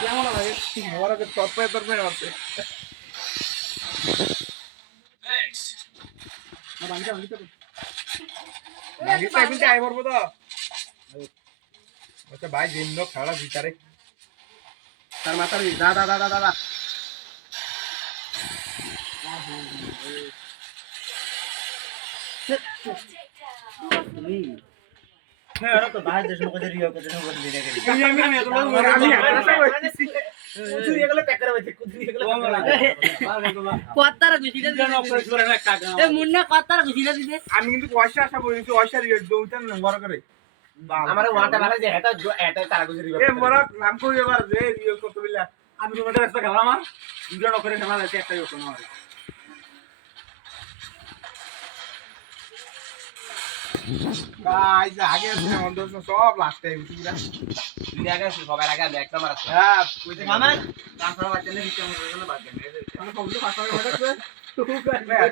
কেমন লাগে? মোর আগে তরপে তরপে আছে। ভাই জিন্ন খেলা ভিতরে। তার মাথার দা দা দা দা আমি করা কিন্তু পয়সা আশা করেছি পয়সা বড় করে আমার ওয়াটা ভালো যে এটা এটা তারা কুচুরি এ মোরা নাম কই এবার যে রিয়েল কত বিলা আমি তোমাদের একটা খেলা আমার দুজন করে আছে একটাই ওখানে। আমার গাইস আগে আছে অন্ধ সব লাস্ট টাইম দুই আগে সবার আগে ব্যাগ নাম্বার আছে হ্যাঁ কইতে মামা তারপর বাচ্চা নেই কিছু আমাদের জন্য বাদ দেন আমি কবুল ফাটা হয়ে গেছে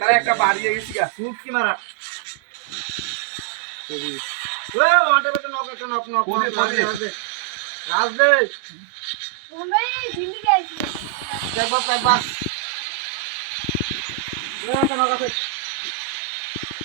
তারা একটা বাড়ি গেছি গা খুব কি মারা ও ওয়াটা বেটা নক একটা নক নক? রাজ দে মুম্বাই দিল্লি গেছি দেখবা দেখবা ওটা নক আছে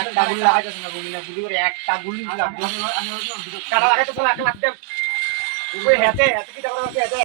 একটা গুলি লাগাইতেছ না গুলি না গুলি করে একটা গুলি দিলাম। কাটা লাগাইতেছ না একটা লাগতে ওই হেতে হেতে কি দেখো হেতে